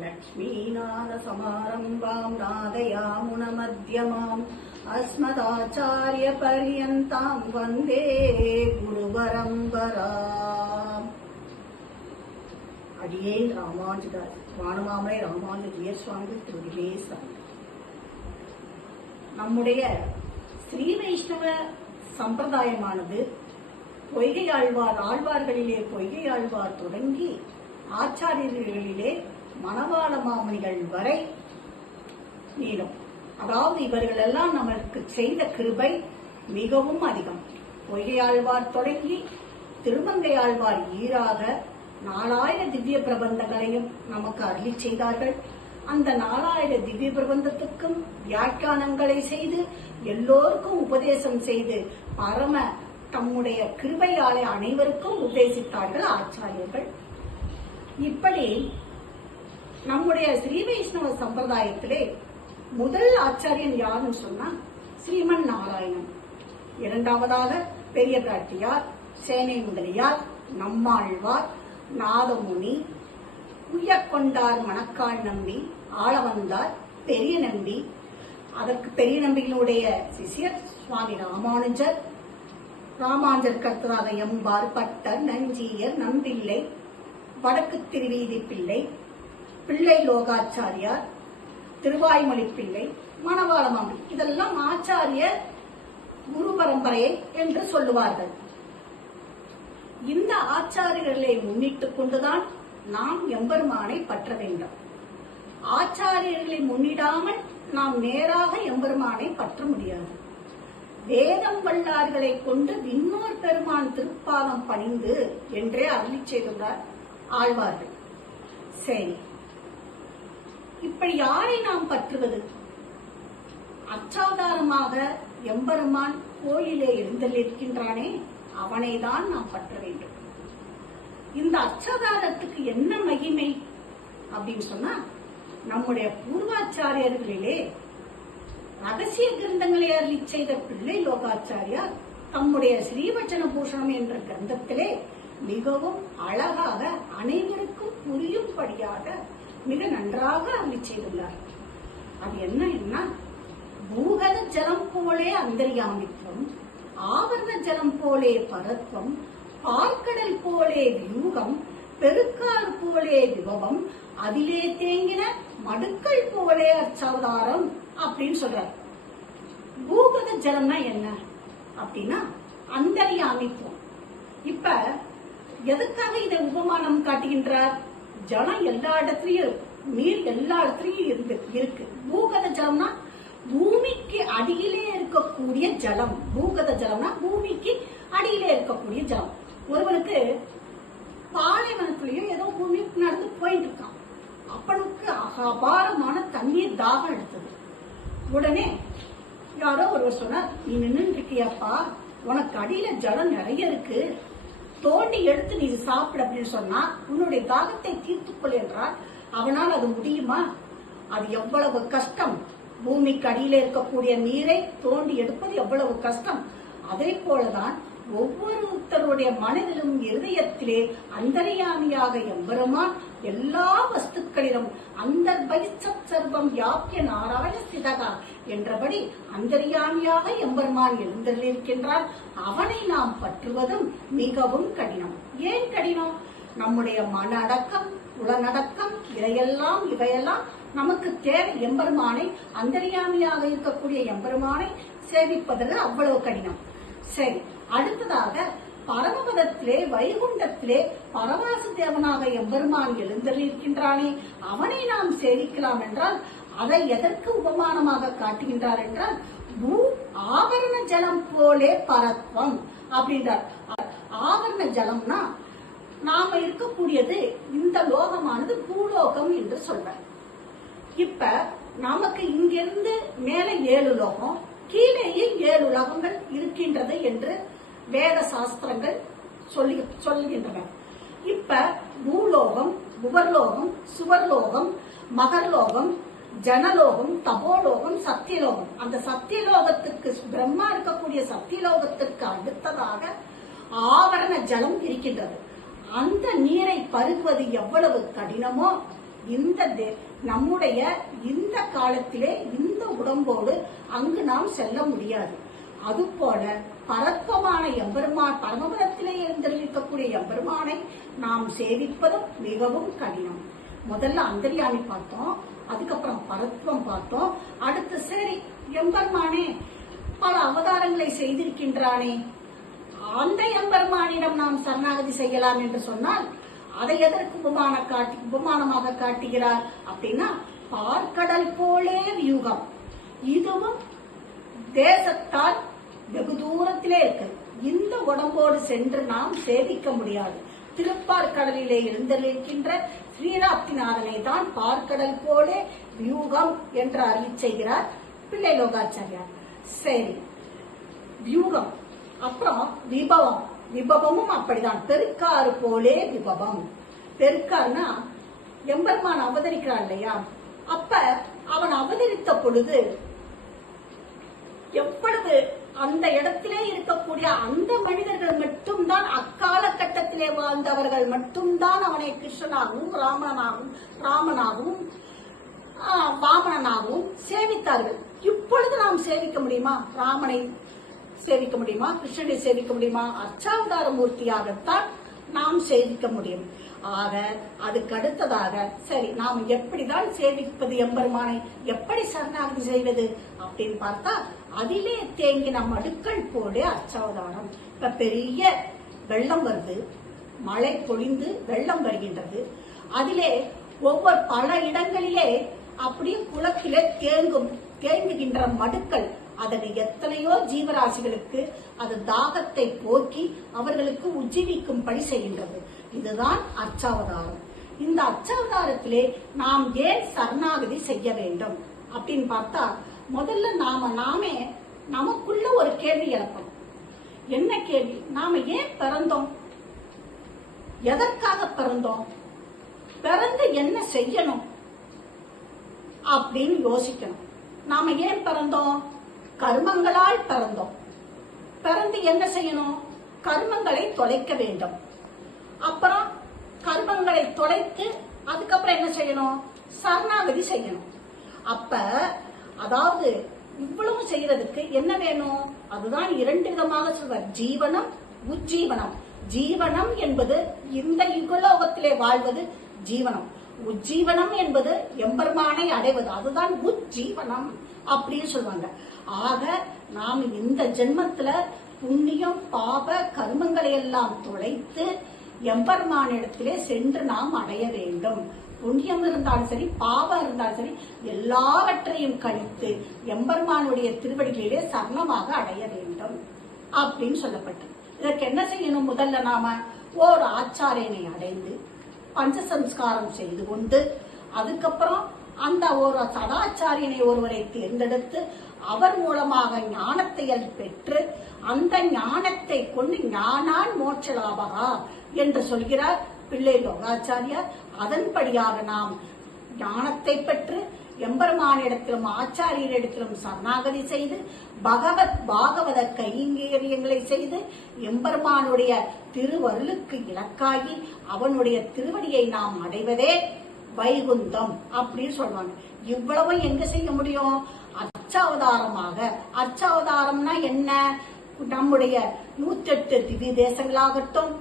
लक्ष्मीनाथसमारम्भाम् नादयामुनमध्यमाम् अस्मदाचार्यपर्यन्ताम् वन्दे குருபரம்பரா அடியேன் ராமானுஜதாஸ் வானமாமலை ராமானுஜ சுவாமி திருவிழே சாமி நம்முடைய ஸ்ரீ வைஷ்ணவ சம்பிரதாயமானது பொய்கை ஆழ்வார் ஆழ்வார்களிலே பொய்கை ஆழ்வார் தொடங்கி ஆச்சாரியர்களிலே மணவாள மாமணிகள் வரை நீளும். அதாவது இவர்கள் எல்லாம் நமக்கு செய்த கிருபை மிகவும் அதிகம். பொய்கையாழ்வார் தொடங்கி திருமங்கையாழ்வார் ஈராக நாலாயிர திவ்ய பிரபந்தங்களையும் நமக்கு அருளி செய்தார்கள். அந்த நாலாயிர திவ்ய பிரபந்தத்துக்கும் வியாக்கியானங்களை செய்து எல்லோருக்கும் உபதேசம் செய்து பரம தம்முடைய கிருபையாலே அனைவருக்கும் உபதேசித்தார்கள் ஆச்சாரியர்கள். இப்படி நம்முடைய ஸ்ரீ வைஷ்ணவ சம்பிரதாயத்திலே முதல் ஆச்சாரியன் யாருன்னு சொன்னா ஸ்ரீமன் நாராயணன். இரண்டாவதாக பெரிய பிராட்டியார் சேனை முதலியார் நம்மாழ்வார் நாதமுனி உய்யக்கொண்டார் மணக்கால் நம்பி ஆளவந்தார் பெரிய நம்பி. அதற்கு பெரிய நம்பிகளுடைய சிஷ்யர் சுவாமி ராமானுஜர். ராமானுஜர் கர்த்தராக எம்பார் பட்டர் நஞ்சியர் நம்பிள்ளை வடக்கு திருவீதி பிள்ளை பிள்ளை லோகாச்சாரியார் திருவாய்மொழி பிள்ளை மணவாளமாமன் இதெல்லாம் ஆச்சாரிய குரு பரம்பரையை என்று சொல்லுவார்கள். இந்த ஆச்சாரியர்களை முன்னிட்டுக் கொண்டுதான் நாம் எம்பெருமானை பற்ற வேண்டும். ஆச்சாரியர்களை முன்னிடாமல் நாம் நேராக எம்பெருமானை பற்ற முடியாது. வேதம் வல்லார்களை கொண்டு விண்ணோர் பெருமான் திருப்பாதம் பணிந்து என்றே அருளி செய்துள்ளார் ஆழ்வார்கள். சரி இப்படி யாரை நாம் பற்றுவது? அச்சாதாரமாக எம்பெருமான் கோயிலே எழுந்தள்ளிருக்கின்றானே அவனைதான் நாம் பற்ற வேண்டும். இந்த அச்சாதாரத்துக்கு என்ன மகிமை? அப்படின்னு சொன்னா நம்முடைய பூர்வாச்சாரியர்களிலே ரகசிய கிரந்தங்களை அருளி செய்த பிள்ளை லோகாச்சாரியார் தம்முடைய ஸ்ரீவச்சன பூஷணம் என்ற கிரந்தத்திலே மிகவும் அழகாக அனைவருக்கும் புரியும்படியாக மிக நன்றாக அருளி செய்துள்ளார். அது என்ன என்ன பூகத ஜலம் போலே அந்தரியாமித்வம் ஆவரண ஜலம் போலே பரத்வம் பார்க்கடல் போலே வியூகம் பெருக்கார் போலே விபவம் அதிலே தேங்கின மடுக்கள் போலே அச்சாவதாரம் அப்படின்னு சொல்றார். பூகத ஜலம்னா என்ன அப்படின்னா அந்தரியாமித்துவம் இப்ப எதுக்காக இதை உபமானம் காட்டுகின்றார்? ஜலம் எல்லா இடத்துலயும் நீர் எல்லா இடத்துலயும் இருந்து இருக்கு. பூகத ஜலம்னா பூமிக்கு அடியிலே இருக்கக்கூடிய ஜலம். பூகத ஜலம்னா பூமிக்கு அடியிலே இருக்கக்கூடிய ஜலம். ஒருவனுக்கு பாலைவனத்திலயும் ஏதோ பூமி நடந்து போயிட்டு இருக்கான். அப்பனுக்கு அபாரமான தண்ணீர் தாகம் எடுத்தது. உடனே யாரோ ஒருவர் சொன்னார் நீ நின்று இருக்கியாப்பா? உனக்கு அடியில ஜலம் நிறைய இருக்கு. தோண்டி எடுத்து நீ சாப்பிடு அப்படின்னு சொன்னா உன்னுடைய தாகத்தை தீர்த்துக்கொள் என்றால் அவனால் அது முடியுமா? அது எவ்வளவு கஷ்டம். பூமிக்கு அடியில இருக்கக்கூடிய நீரை தோண்டி எடுப்பது எவ்வளவு கஷ்டம். அதே போலதான் ஒவ்வொருத்தருடைய மனதிலும் இருதயத்திலே அந்தரியாமியாக எம்பெருமான் எல்லா வஸ்துக்களிலும் அந்த சர்வம் யாப்பிய நாராயண சிதகா என்றபடி அந்தரியாமியாக எம்பெருமான் எழுந்திருக்கின்றான் அவனை நாம் பற்றுவதும் மிகவும் கடினம். ஏன் கடினம்? நம்முடைய மன அடக்கம் உடனடக்கம் இதையெல்லாம் இவையெல்லாம் நமக்கு தேவை. எம்பெருமானை அந்தரியாமியாக இருக்கக்கூடிய எம்பெருமானை சேவிப்பதற்கு அவ்வளவு கடினம். சரி அடுத்ததாக பரமபதத்திலே வைகுண்டத்திலே பரவாச தேவனாக எம்பெருமான் எழுந்தருளிருக்கின்றானே அவனை நாம் சேவிக்கலாம் என்றால் அதை எதற்கு உபமானமாக காட்டுகின்றார் என்றால் பூ ஆவரண ஜலம் போலே பரத்வம் அப்படின்றார். ஆவரண ஜலம்னா நாம இருக்கக்கூடியது இந்த லோகமானது பூலோகம் என்று சொல்றார் இப்ப நமக்கு இங்கிருந்து மேல ஏழு லோகம் கீழேயே ஏழு உலகங்கள் இருக்கின்றது என்று வேத சாஸ்திரங்கள் சொல்லி சொல்லுகின்றன இப்ப பூலோகம் உபர்லோகம் சுவர்லோகம் மகர்லோகம் ஜனலோகம் தபோலோகம் சத்தியலோகம். அந்த சத்தியலோகத்துக்கு பிரம்மா இருக்கக்கூடிய சத்தியலோகத்திற்கு அடுத்ததாக ஆவரண ஜலம் இருக்கின்றது. அந்த நீரை பருகுவது எவ்வளவு கடினமோ இந்த தே- நம்முடைய இந்த காலத்திலே இந்த உடம்போடு அங்கு நாம் செல்ல முடியாது. அதுபோல பரத்வமான எம்பெருமான் பரமபுரத்திலே எழுந்திருக்கக்கூடிய எம்பெருமானை நாம் சேவிப்பதும் மிகவும் கடினம். முதல்ல அந்தரியாமி பார்த்தோம் அதுக்கப்புறம் பரத்வம் பார்த்தோம் அடுத்து சரி எம்பெருமானே பல அவதாரங்களை செய்திருக்கின்றானே. அந்த எம்பெருமானிடம் நாம் சரணாகதி செய்யலாம் என்று சொன்னால் அதை எதற்கு உபமான காட்டி உபமானமாக காட்டுகிறார் அப்படின்னா பார்க்கடல் போலே வியூகம். இதுவும் தேசத்தால் வெகு தூரத்திலே இருக்கு. இந்த உடம்போடு சென்று நாம் சேவிக்க முடியாது. திருப்பார்கடலிலே இருந்திருக்கின்ற ஸ்ரீராப்திநாதனை தான் பார்க்கடல் போலே வியூகம் என்று அறிவி செய்கிறார் பிள்ளை லோகாச்சாரியார். சரி வியூகம் அப்புறம் விபவம். விபவமும் அப்படிதான். பெருக்காறு போலே விபவம். பெருக்கார்னா எம்பெருமான் அவதரிக்கிறான் இல்லையா? அப்ப அவன் அவதரித்த பொழுது எவ்வளவு அந்த இடத்திலே இருக்கக்கூடிய அந்த மனிதர்கள் மட்டும்தான் அக்காலகட்டத்திலே வாழ்ந்தவர்கள் மட்டும்தான் அவனை கிருஷ்ணனாகவும் ராமனாகவும் ராமனாகவும் வாமனாகவும் சேவித்தார்கள். இப்பொழுது நாம் சேவிக்க முடியுமா? ராமனை சேவிக்க முடியுமா? கிருஷ்ணனை சேவிக்க முடியுமா? அர்ச்சாவதார மூர்த்தியாகத்தான் நாம் சேவிக்க முடியும். ஆக அதுக்கு அடுத்ததாக சரி நாம் எப்படிதான் சேமிப்பது எம்பெருமானை? எப்படி சரணாகதி செய்வது? அப்படின்னு பார்த்தா அதிலே தேங்கின மடுக்கள் போலே அச்சாவதானம் இப்ப பெரிய வெள்ளம் வருது மழை பொழிந்து வெள்ளம் வருகின்றது. அதிலே ஒவ்வொரு பல இடங்களிலே அப்படியே குளத்திலே தேங்கும் தேங்குகின்ற மடுக்கள் அதனை எத்தனையோ ஜீவராசிகளுக்கு அது தாகத்தை போக்கி அவர்களுக்கு உஜ்ஜீவிக்கும்படி செய்கின்றது. இதுதான் அச்சாவதாரம். இந்த அச்சாவதாரத்திலே நாம் ஏன் சரணாகதி செய்ய வேண்டும்? அப்படின்னு பார்த்தா முதல்ல நாம நாமே நமக்குள்ள ஒரு கேள்வி எழுப்பணும். என்ன கேள்வி? நாம ஏன் பிறந்தோம்? எதற்காக பிறந்தோம்? பிறந்து என்ன செய்யணும்? அப்படின்னு யோசிக்கணும். நாம ஏன் பிறந்தோம்? கர்மங்களால் பிறந்தோம். பிறந்து என்ன செய்யணும்? கர்மங்களை தொலைக்க வேண்டும். அப்புறம் கர்மங்களை தொலைத்து அதுக்கப்புறம் என்ன செய்யணும்? சரணாகதி செய்யணும். அப்ப அதாவது இவ்வளவு செய்யறதுக்கு என்ன வேணும்? அதுதான் இரண்டு விதமாக சொல்வார். ஜீவனம் உஜ்ஜீவனம். ஜீவனம் என்பது இந்த யுகலோகத்திலே வாழ்வது ஜீவனம். உஜ்ஜீவனம் என்பது எம்பெருமானை அடைவது. அதுதான் உஜ்ஜீவனம் அப்படின்னு சொல்லுவாங்க ஆக நாம் இந்த ஜென்மத்துல புண்ணியம் பாப கர்மங்களை எல்லாம் தொலைத்து எம்பெருமானிடத்திலே சென்று நாம் அடைய வேண்டும். புண்ணியம் இருந்தாலும் சரி பாவம் இருந்தாலும் சரி எல்லாவற்றையும் கழித்து எம்பெருமானுடைய திருவடிகளிலே சரணமாக அடைய வேண்டும் அப்படின்னு சொல்லப்பட்டது. இதற்கு என்ன செய்யணும் முதல்ல நாம? ஓர் ஆச்சாரியனை அடைந்து பஞ்சசம்ஸ்காரம் செய்து கொண்டு அதுக்கப்புறம் அந்த ஒரு சதாச்சாரியனை ஒருவரை தேர்ந்தெடுத்து அவர் மூலமாக ஞானத்தை பெற்று அந்த ஞானத்தை கொண்டு ஞானான் மோட்ச லாபகா என்று சொல்கிறார் பிள்ளை லோகாச்சாரியார். அதன்படியாக நாம் ஞானத்தை பெற்று எம்பெருமானிடத்திலும் ஆச்சாரியரிடத்திலும் சரணாகதி செய்து பகவத் பாகவத கைங்கரியங்களை செய்து எம்பெருமானுடைய திருவருளுக்கு இலக்காகி அவனுடைய திருவடியை நாம் அடைவதே வைகுந்தம் அப்படின்னு சொல்லுவாங்க இவ்வளவும் எங்க செய்ய முடியும்? அச்சாவதாரமாக அச்சாவதாரம்னா என்ன? நம்முடைய நூற்றெட்டு திவ்ய தேசங்களாகட்டும்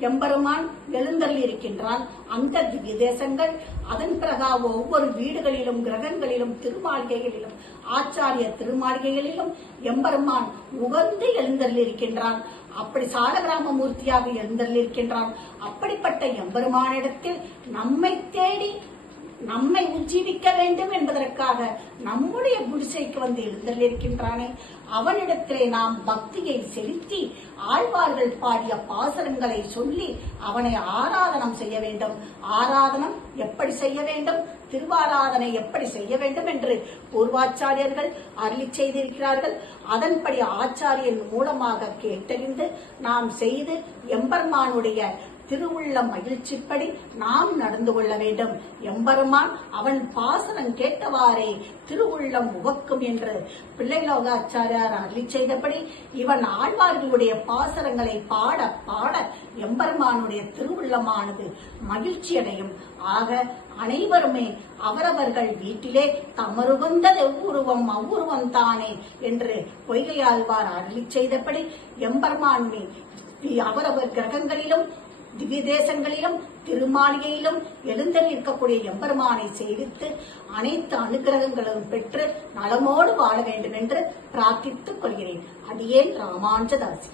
எம்பெருமான் எழுந்தள்ளி இருக்கின்றான். அந்த திவ்ய தேசங்கள் அதன் பிறகாக ஒவ்வொரு வீடுகளிலும் கிரகங்களிலும் திருமாளிகைகளிலும் ஆச்சாரிய திருமாளிகைகளிலும் எம்பெருமான் உகந்து எழுந்தள்ளி இருக்கின்றான். அப்படி சாலகிராம மூர்த்தியாக எழுந்தள்ளி இருக்கின்றான். அப்படிப்பட்ட எம்பெருமானிடத்தில் நம்மை தேடி நம்மை உஜ்ஜீவிக்க வேண்டும் என்பதற்காக நம்முடைய குடிசைக்கு வந்து எழுந்தள்ளிருக்கின்றானே அவனிடத்திலே நாம் பக்தியை செலுத்தி ஆழ்வார்கள் பாடிய பாசரங்களை சொல்லி அவனை ஆராதனம் செய்ய வேண்டும். ஆராதனம் எப்படி செய்ய வேண்டும்? திருவாராதனை எப்படி செய்ய வேண்டும் என்று பூர்வாச்சாரியர்கள் அருளி செய்திருக்கிறார்கள். அதன்படி ஆச்சாரியன் மூலமாக கேட்டறிந்து நாம் செய்து எம்பெருமானுடைய திருவுள்ள மகிழ்ச்சிப்படி நாம் நடந்து கொள்ள வேண்டும். எம்பெருமான் அவன் பாசனம் கேட்டவாறே திருவுள்ளம் உவக்கும் என்று பிள்ளைலோகாச்சாரியார் அருளி செய்தபடி இவன் ஆழ்வார்களுடைய பாசரங்களை பாட பாட எம்பெருமானுடைய திருவுள்ளமானது மகிழ்ச்சியடையும். ஆக அனைவருமே அவரவர்கள் வீட்டிலே தமருகந்தது எவ்வுருவம் அவ்வுருவம் தானே என்று பொய்கையாழ்வார் அருளி செய்தபடி எம்பெருமான் அவரவர் கிரகங்களிலும் திவ்ய தேசங்களிலும் திருமாளிகையிலும் எழுந்தல் இருக்கக்கூடிய எம்பெருமானை சேவித்து அனைத்து அனுகிரகங்களும் பெற்று நலமோடு வாழ வேண்டும் என்று பிரார்த்தித்துக் கொள்கிறேன். அடியேன் ராமாஞ்சதாசி